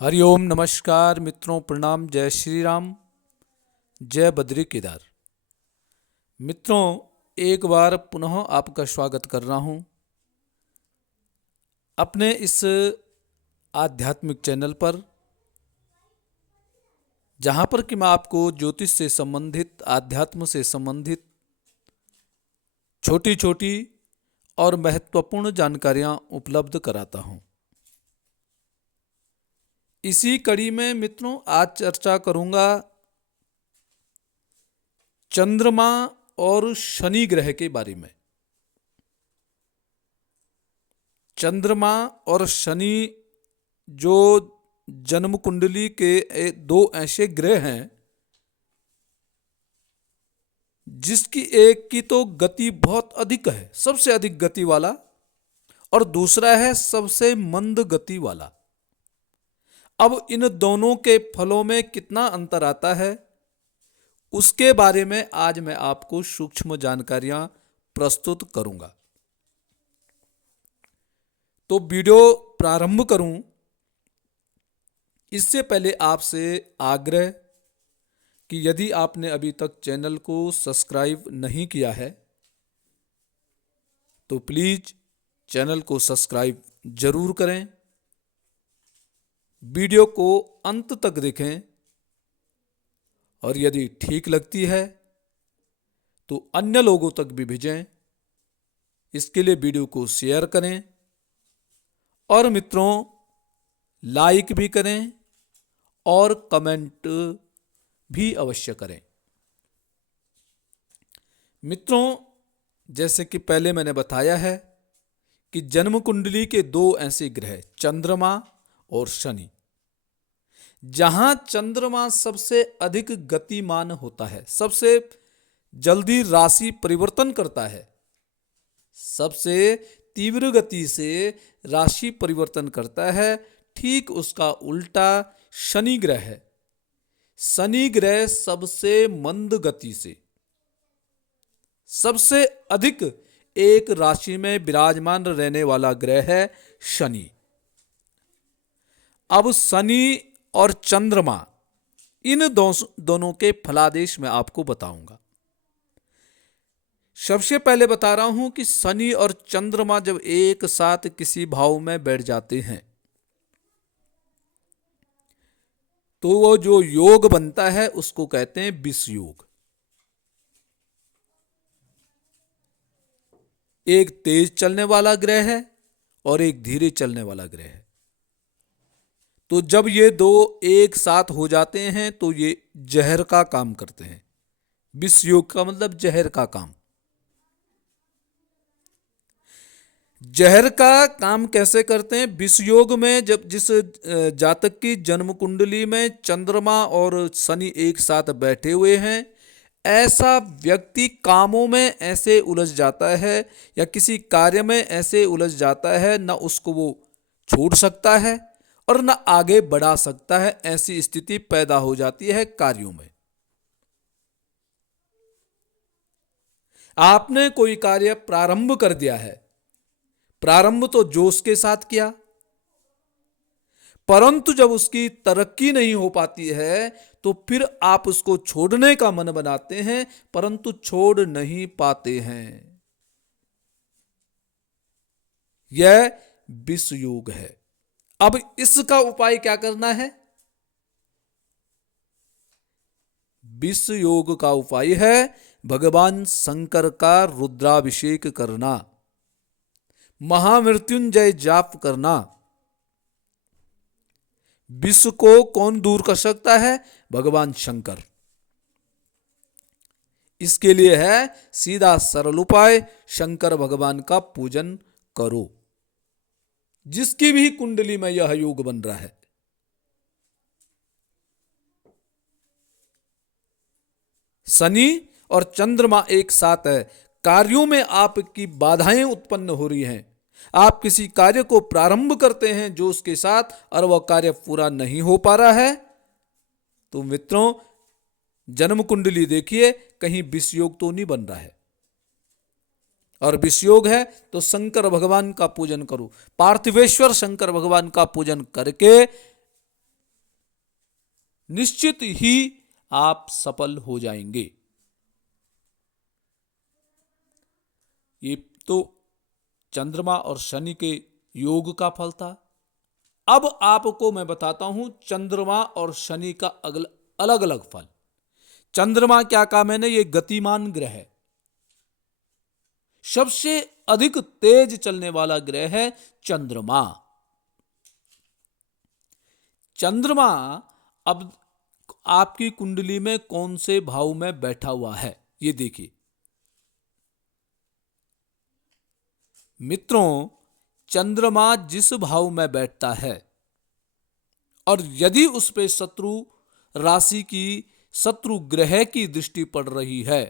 हरिओम नमस्कार मित्रों, प्रणाम। जय श्री राम, जय बद्री केदार। मित्रों, एक बार पुनः आपका स्वागत कर रहा हूं अपने इस आध्यात्मिक चैनल पर, जहां पर कि मैं आपको ज्योतिष से संबंधित, आध्यात्म से संबंधित छोटी छोटी और महत्वपूर्ण जानकारियां उपलब्ध कराता हूं। इसी कड़ी में मित्रों आज चर्चा करूंगा चंद्रमा और शनि ग्रह के बारे में। चंद्रमा और शनि जो जन्म कुंडली के दो ऐसे ग्रह हैं जिसकी एक की तो गति बहुत अधिक है, सबसे अधिक गति वाला, और दूसरा है सबसे मंद गति वाला। अब इन दोनों के फलों में कितना अंतर आता है, उसके बारे में आज मैं आपको सूक्ष्म जानकारियां प्रस्तुत करूंगा। तो वीडियो प्रारंभ करूं इससे पहले आपसे आग्रह कि यदि आपने अभी तक चैनल को सब्सक्राइब नहीं किया है तो प्लीज चैनल को सब्सक्राइब जरूर करें, वीडियो को अंत तक देखें और यदि ठीक लगती है तो अन्य लोगों तक भी भेजें। इसके लिए वीडियो को शेयर करें और मित्रों लाइक भी करें और कमेंट भी अवश्य करें। मित्रों, जैसे कि पहले मैंने बताया है कि जन्म कुंडली के दो ऐसे ग्रह चंद्रमा और शनि, जहां चंद्रमा सबसे अधिक गतिमान होता है, सबसे जल्दी राशि परिवर्तन करता है, सबसे तीव्र गति से राशि परिवर्तन करता है, ठीक उसका उल्टा शनि ग्रह है। शनि ग्रह सबसे मंद गति से सबसे अधिक एक राशि में विराजमान रहने वाला ग्रह है शनि। अब शनि और चंद्रमा, इन दोनों के फलादेश मैं आपको बताऊंगा। सबसे पहले बता रहा हूं कि शनि और चंद्रमा जब एक साथ किसी भाव में बैठ जाते हैं तो वो जो योग बनता है उसको कहते हैं विष योग। एक तेज चलने वाला ग्रह है और एक धीरे चलने वाला ग्रह है। तो जब ये दो एक साथ हो जाते हैं तो ये जहर का काम करते हैं। विष योग का मतलब जहर का काम। जहर का काम कैसे करते हैं? विष योग में जब जिस जातक की जन्म कुंडली में चंद्रमा और शनि एक साथ बैठे हुए हैं, ऐसा व्यक्ति कामों में ऐसे उलझ जाता है या किसी कार्य में ऐसे उलझ जाता है, न उसको वो छोड़ सकता है और न आगे बढ़ा सकता है। ऐसी स्थिति पैदा हो जाती है कार्यों में। आपने कोई कार्य प्रारंभ कर दिया है, प्रारंभ तो जोश के साथ किया, परंतु जब उसकी तरक्की नहीं हो पाती है तो फिर आप उसको छोड़ने का मन बनाते हैं, परंतु छोड़ नहीं पाते हैं। यह विष योग है। अब इसका उपाय क्या करना है? विष योग का उपाय है भगवान शंकर का रुद्राभिषेक करना, महामृत्युंजय जाप करना। विष को कौन दूर कर सकता है? भगवान शंकर। इसके लिए है सीधा सरल उपाय, शंकर भगवान का पूजन करो। जिसकी भी कुंडली में यह योग बन रहा है, शनि और चंद्रमा एक साथ है, कार्यों में आपकी बाधाएं उत्पन्न हो रही हैं, आप किसी कार्य को प्रारंभ करते हैं जो उसके साथ और वह कार्य पूरा नहीं हो पा रहा है, तो मित्रों जन्म कुंडली देखिए, कहीं विष योग तो नहीं बन रहा है। और विष योग है तो शंकर भगवान का पूजन करो, पार्थिवेश्वर शंकर भगवान का पूजन करके निश्चित ही आप सफल हो जाएंगे। ये तो चंद्रमा और शनि के योग का फल था। अब आपको मैं बताता हूं चंद्रमा और शनि का अलग अलग फल। चंद्रमा क्या कहा मैंने, ये गतिमान ग्रह है, सबसे अधिक तेज चलने वाला ग्रह है चंद्रमा। चंद्रमा अब आपकी कुंडली में कौन से भाव में बैठा हुआ है ये देखिए। मित्रों, चंद्रमा जिस भाव में बैठता है और यदि उस पे शत्रु राशि की, शत्रु ग्रह की दृष्टि पड़ रही है,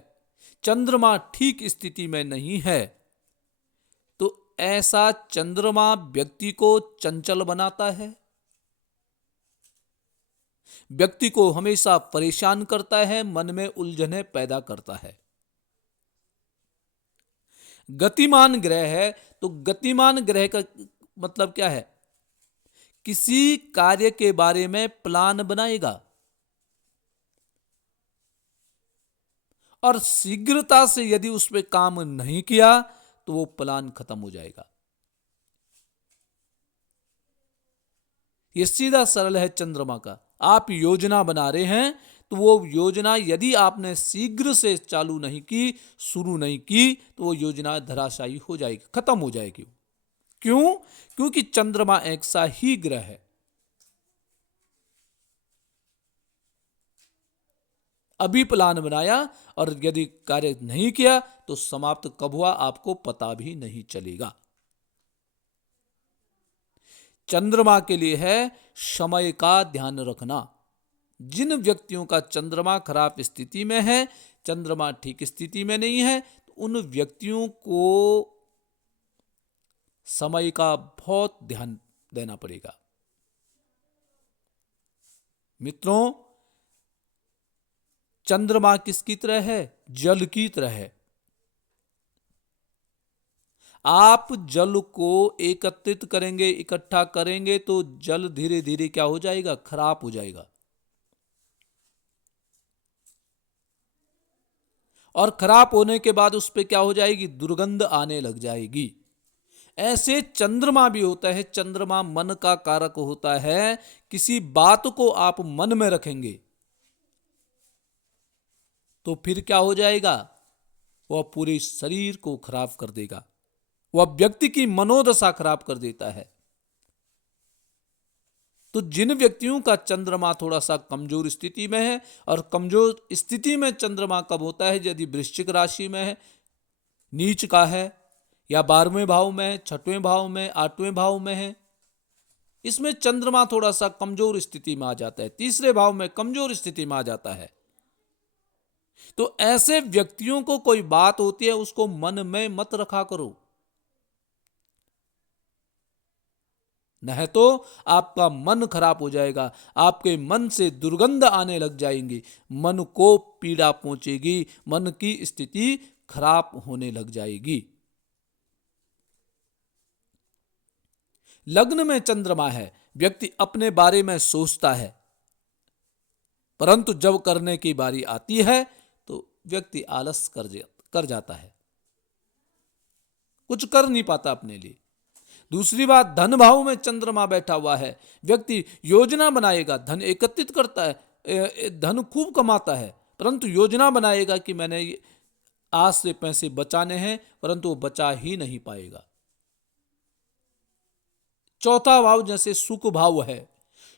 चंद्रमा ठीक स्थिति में नहीं है, तो ऐसा चंद्रमा व्यक्ति को चंचल बनाता है, व्यक्ति को हमेशा परेशान करता है, मन में उलझने पैदा करता है। गतिमान ग्रह है तो गतिमान ग्रह का मतलब क्या है, किसी कार्य के बारे में प्लान बनाएगा और शीघ्रता से यदि उस पर काम नहीं किया तो वो प्लान खत्म हो जाएगा। ये सीधा सरल है चंद्रमा का। आप योजना बना रहे हैं तो वो योजना यदि आपने शीघ्र से चालू नहीं की, शुरू नहीं की, तो वो योजना धराशायी हो जाएगी, खत्म हो जाएगी। क्यों? क्योंकि चंद्रमा एक सा ही ग्रह है। अभी प्लान बनाया और यदि कार्य नहीं किया तो समाप्त कब हुआ आपको पता भी नहीं चलेगा। चंद्रमा के लिए है समय का ध्यान रखना। जिन व्यक्तियों का चंद्रमा खराब स्थिति में है, चंद्रमा ठीक स्थिति में नहीं है, तो उन व्यक्तियों को समय का बहुत ध्यान देना पड़ेगा। मित्रों, चंद्रमा किसकी तरह है? जल की तरह है। आप जल को एकत्रित करेंगे, इकट्ठा करेंगे तो जल धीरे धीरे क्या हो जाएगा? खराब हो जाएगा। और खराब होने के बाद उस पर क्या हो जाएगी? दुर्गंध आने लग जाएगी। ऐसे चंद्रमा भी होता है। चंद्रमा मन का कारक होता है। किसी बात को आप मन में रखेंगे तो फिर क्या हो जाएगा? वह पूरे शरीर को खराब कर देगा, वह व्यक्ति की मनोदशा खराब कर देता है। तो जिन व्यक्तियों का चंद्रमा थोड़ा सा कमजोर स्थिति में है, और कमजोर स्थिति में चंद्रमा कब होता है? यदि वृश्चिक राशि में है, नीच का है, या 12वें भाव में है, 6वें भाव में, 8वें भाव में है, इसमें चंद्रमा थोड़ा सा कमजोर स्थिति में आ जाता है, तीसरे भाव में कमजोर स्थिति में आ जाता है। तो ऐसे व्यक्तियों को कोई बात होती है उसको मन में मत रखा करो, नहीं तो आपका मन खराब हो जाएगा, आपके मन से दुर्गंध आने लग जाएंगी, मन को पीड़ा पहुंचेगी, मन की स्थिति खराब होने लग जाएगी। लग्न में चंद्रमा है, व्यक्ति अपने बारे में सोचता है, परंतु जब करने की बारी आती है तो व्यक्ति आलस कर जाता है, कुछ कर नहीं पाता अपने लिए। दूसरी बात, धन भाव में चंद्रमा बैठा हुआ है, व्यक्ति योजना बनाएगा, धन एकत्रित करता है, धन खूब कमाता है, परंतु योजना बनाएगा कि मैंने आज से पैसे बचाने हैं, परंतु वो बचा ही नहीं पाएगा। चौथा भाव जैसे सुख भाव है,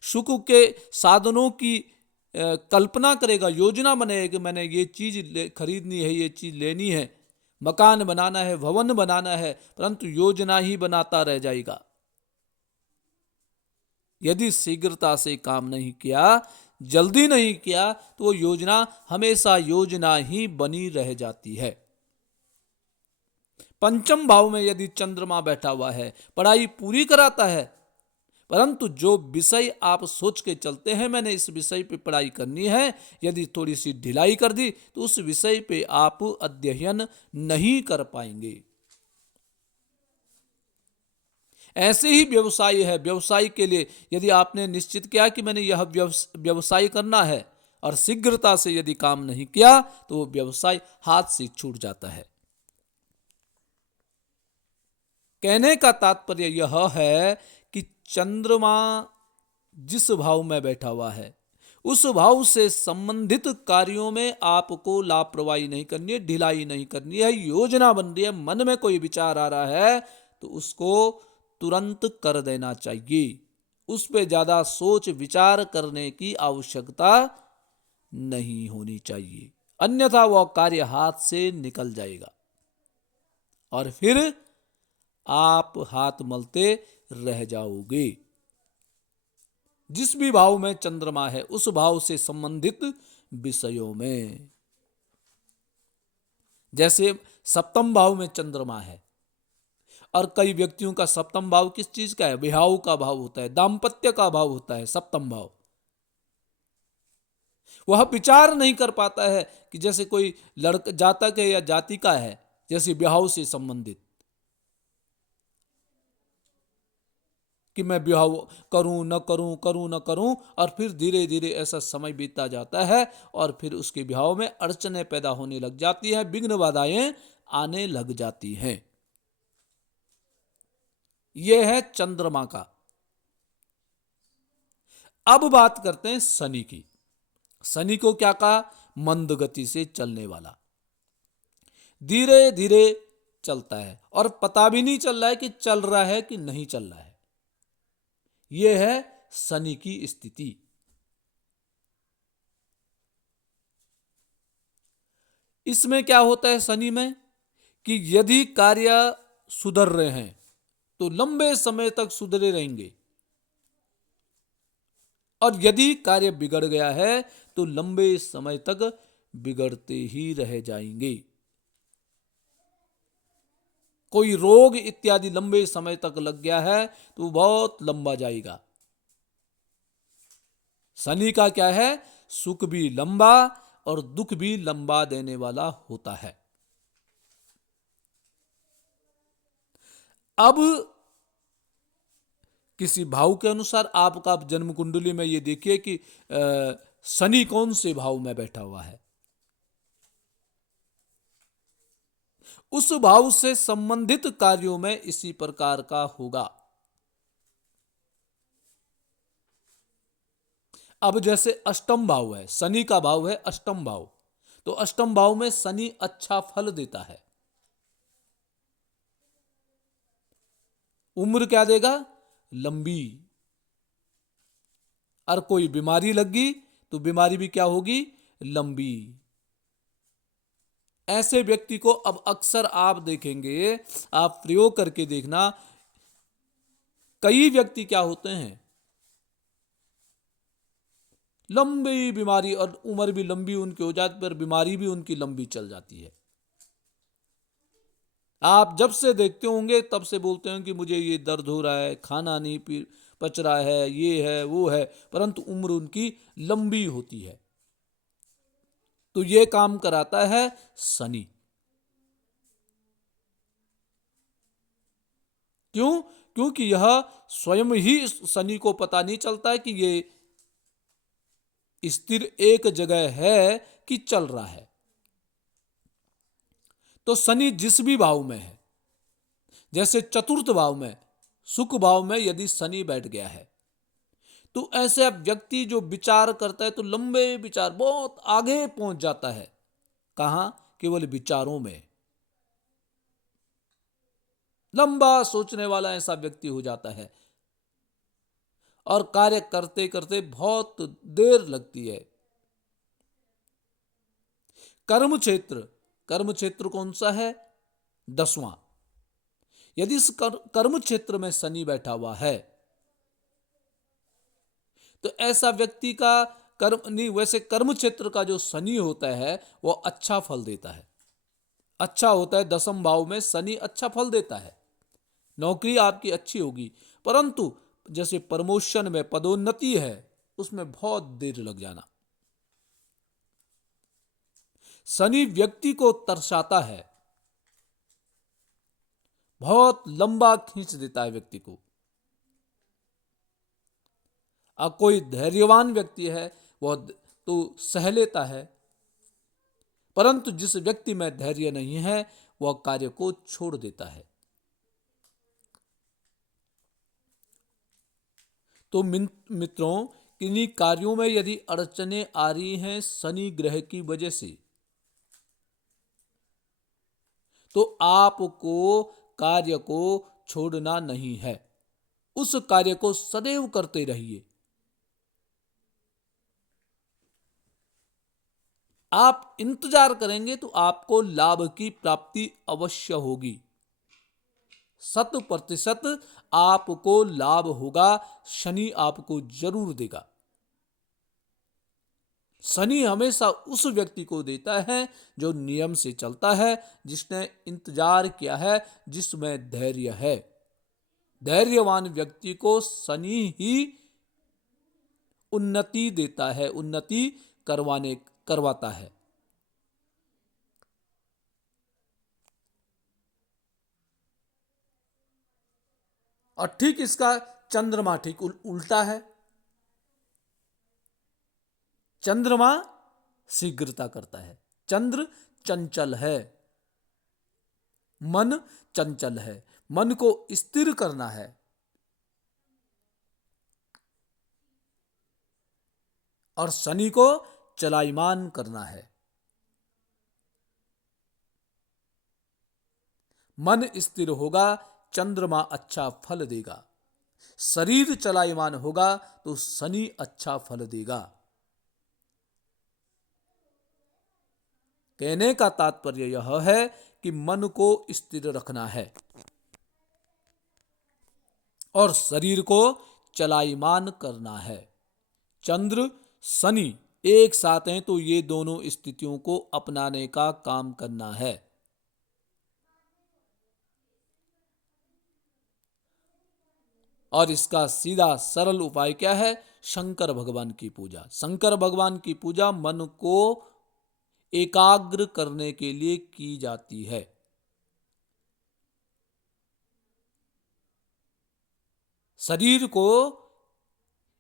सुख के साधनों की कल्पना करेगा, योजना बनाएगा कि मैंने ये चीज खरीदनी है, ये चीज लेनी है, मकान बनाना है, भवन बनाना है, परंतु योजना ही बनाता रह जाएगा। यदि शीघ्रता से काम नहीं किया, जल्दी नहीं किया, तो वो योजना हमेशा योजना ही बनी रह जाती है। पंचम भाव में यदि चंद्रमा बैठा हुआ है, पढ़ाई पूरी कराता है, परंतु जो विषय आप सोच के चलते हैं मैंने इस विषय पे पढ़ाई करनी है, यदि थोड़ी सी ढिलाई कर दी तो उस विषय पे आप अध्ययन नहीं कर पाएंगे। ऐसे ही व्यवसाय है, व्यवसाय के लिए यदि आपने निश्चित किया कि मैंने यह व्यवसाय करना है और शीघ्रता से यदि काम नहीं किया तो वो व्यवसाय हाथ से छूट जाता है। कहने का तात्पर्य यह है कि चंद्रमा जिस भाव में बैठा हुआ है उस भाव से संबंधित कार्यों में आपको लापरवाही नहीं करनी है, ढिलाई नहीं करनी है। योजना बन रही है, मन में कोई विचार आ रहा है तो उसको तुरंत कर देना चाहिए। उस पर ज्यादा सोच विचार करने की आवश्यकता नहीं होनी चाहिए, अन्यथा वह कार्य हाथ से निकल जाएगा और फिर आप हाथ मलते रह जाओगे। जिस भी भाव में चंद्रमा है उस भाव से संबंधित विषयों में, जैसे सप्तम भाव में चंद्रमा है और कई व्यक्तियों का सप्तम भाव किस चीज का है? विवाह का भाव होता है, दाम्पत्य का भाव होता है सप्तम भाव। वह विचार नहीं कर पाता है कि जैसे कोई लड़का जातक है या जाति का है, जैसे विवाह से संबंधित कि मैं विवाह करूं न करूं, करूं न करूं, और फिर धीरे धीरे ऐसा समय बीतता जाता है और फिर उसके विवाह में अड़चनें पैदा होने लग जाती हैं, विघ्न बाधाएं आने लग जाती हैं। यह है चंद्रमा का। अब बात करते हैं शनि की। शनि को क्या कहा? मंद गति से चलने वाला, धीरे धीरे चलता है और पता भी नहीं चल रहा है कि चल रहा है कि नहीं चल रहा है। यह है शनि की स्थिति। इसमें क्या होता है शनि में कि यदि कार्य सुधर रहे हैं तो लंबे समय तक सुधरे रहेंगे और यदि कार्य बिगड़ गया है तो लंबे समय तक बिगड़ते ही रह जाएंगे। कोई रोग इत्यादि लंबे समय तक लग गया है तो बहुत लंबा जाएगा। शनि का क्या है? सुख भी लंबा और दुख भी लंबा देने वाला होता है। अब किसी भाव के अनुसार आपका जन्म कुंडली में ये देखिए कि शनि कौन से भाव में बैठा हुआ है, उस भाव से संबंधित कार्यों में इसी प्रकार का होगा। अब जैसे अष्टम भाव है, शनि का भाव है अष्टम भाव, तो अष्टम भाव में शनि अच्छा फल देता है। उम्र क्या देगा? लंबी। और कोई बीमारी लगी तो बीमारी भी क्या होगी? लंबी। ऐसे व्यक्ति को अब अक्सर आप देखेंगे, आप प्रयोग करके देखना, कई व्यक्ति क्या होते हैं लंबी बीमारी और उम्र भी लंबी उनकी हो जाती पर बीमारी भी उनकी लंबी चल जाती है। आप जब से देखते होंगे तब से बोलते हैं कि मुझे ये दर्द हो रहा है, खाना नहीं पच रहा है, ये है वो है, परंतु उम्र उनकी लंबी होती है। तो ये काम कराता है शनि। क्यों? क्योंकि यह स्वयं ही शनि को पता नहीं चलता है कि ये स्थिर एक जगह है कि चल रहा है। तो शनि जिस भी भाव में है, जैसे चतुर्थ भाव में, सुख भाव में यदि शनि बैठ गया है तो ऐसे व्यक्ति जो विचार करता है तो लंबे विचार, बहुत आगे पहुंच जाता है। कहां? केवल विचारों में लंबा सोचने वाला ऐसा व्यक्ति हो जाता है और कार्य करते करते बहुत देर लगती है। कर्म क्षेत्र, कर्म क्षेत्र कौन सा है? 10वां। यदि इस कर्म क्षेत्र में शनि बैठा हुआ है तो ऐसा व्यक्ति का कर्म नहीं, वैसे कर्म क्षेत्र का जो शनि होता है वो अच्छा फल देता है, अच्छा होता है। 10वें भाव में शनि अच्छा फल देता है, नौकरी आपकी अच्छी होगी, परंतु जैसे प्रमोशन में पदोन्नति है उसमें बहुत देर लग जाना। शनि व्यक्ति को तरसाता है, बहुत लंबा खींच देता है व्यक्ति को। कोई धैर्यवान व्यक्ति है वह तो सह लेता है, परंतु जिस व्यक्ति में धैर्य नहीं है वह कार्य को छोड़ देता है। तो मित्रों, किन्हीं कार्यों में यदि अड़चने आ रही हैं शनि ग्रह की वजह से, तो आपको कार्य को छोड़ना नहीं है, उस कार्य को सदैव करते रहिए। आप इंतजार करेंगे तो आपको लाभ की प्राप्ति अवश्य होगी। 100% आपको लाभ होगा, शनि आपको जरूर देगा। शनि हमेशा उस व्यक्ति को देता है जो नियम से चलता है, जिसने इंतजार किया है, जिसमें धैर्य है। धैर्यवान व्यक्ति को शनि ही उन्नति देता है, उन्नति करवाता है। और ठीक इसका चंद्रमा ठीक उल्टा है। चंद्रमा शीघ्रता करता है, चंद्र चंचल है, मन चंचल है, मन को स्थिर करना है। और शनि को चलायमान करना है। मन स्थिर होगा, चंद्रमा अच्छा फल देगा। शरीर चलायमान होगा तो शनि अच्छा फल देगा। कहने का तात्पर्य यह है कि मन को स्थिर रखना है और शरीर को चलायमान करना है। चंद्र शनि एक साथ हैं तो ये दोनों स्थितियों को अपनाने का काम करना है। और इसका सीधा सरल उपाय क्या है? शंकर भगवान की पूजा। शंकर भगवान की पूजा मन को एकाग्र करने के लिए की जाती है। शरीर को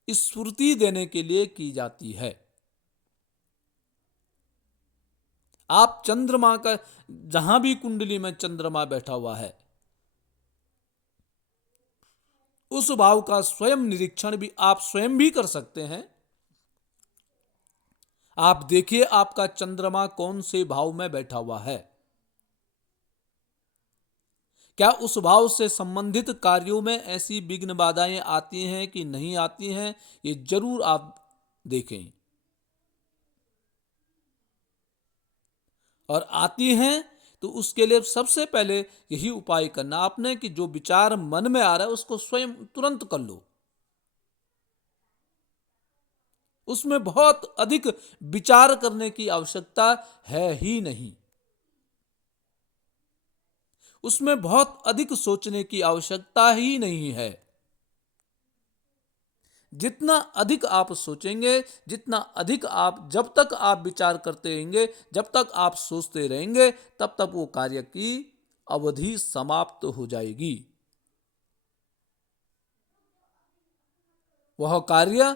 स्फूर्ति देने के लिए की जाती है। आप चंद्रमा का जहां भी कुंडली में चंद्रमा बैठा हुआ है, उस भाव का स्वयं निरीक्षण भी आप स्वयं भी कर सकते हैं। आप देखिए आपका चंद्रमा कौन से भाव में बैठा हुआ है। क्या उस भाव से संबंधित कार्यों में ऐसी विघ्न बाधाएं आती हैं कि नहीं आती हैं? ये जरूर आप देखें। और आती हैं तो उसके लिए सबसे पहले यही उपाय करना आपने कि जो विचार मन में आ रहा है उसको स्वयं तुरंत कर लो। उसमें बहुत अधिक विचार करने की आवश्यकता है ही नहीं। उसमें बहुत अधिक सोचने की आवश्यकता ही नहीं है। जितना अधिक आप सोचेंगे, जितना अधिक आप, जब तक आप विचार करते रहेंगे, जब तक आप सोचते रहेंगे, तब तक वो कार्य की अवधि समाप्त हो जाएगी। वह कार्य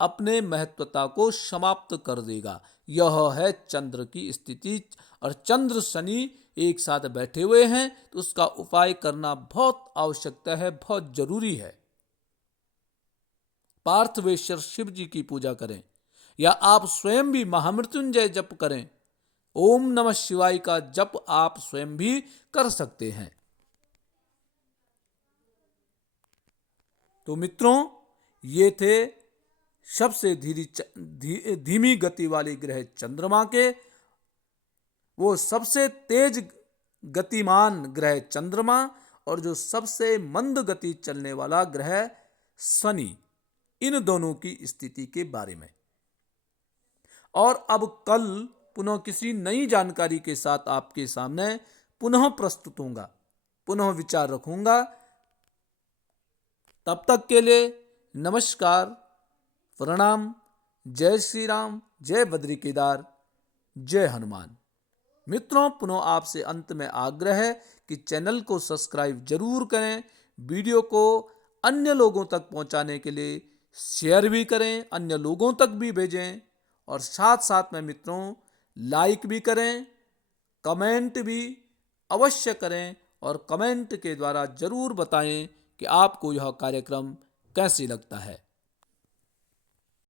अपने महत्वता को समाप्त कर देगा। यह है चंद्र की स्थिति। और चंद्र शनि एक साथ बैठे हुए हैं तो उसका उपाय करना बहुत आवश्यकता है, बहुत जरूरी है। पार्थवेश्वर शिव जी की पूजा करें या आप स्वयं भी महामृत्युंजय जप करें। ओम नमः शिवाय का जप आप स्वयं भी कर सकते हैं। तो मित्रों, ये थे सबसे धीमी गति वाले ग्रह चंद्रमा के। वो सबसे तेज गतिमान ग्रह चंद्रमा और जो सबसे मंद गति चलने वाला ग्रह शनि, इन दोनों की स्थिति के बारे में। और अब कल पुनः किसी नई जानकारी के साथ आपके सामने पुनः प्रस्तुत होऊंगा, पुनः विचार रखूंगा। तब तक के लिए नमस्कार, प्रणाम, जय श्री राम, जय बद्री केदार, जय हनुमान। मित्रों, पुनः आपसे अंत में आग्रह है कि चैनल को सब्सक्राइब जरूर करें। वीडियो को अन्य लोगों तक पहुंचाने के लिए शेयर भी करें, अन्य लोगों तक भी भेजें और साथ साथ में मित्रों लाइक भी करें, कमेंट भी अवश्य करें और कमेंट के द्वारा जरूर बताएं कि आपको यह कार्यक्रम कैसी लगता है।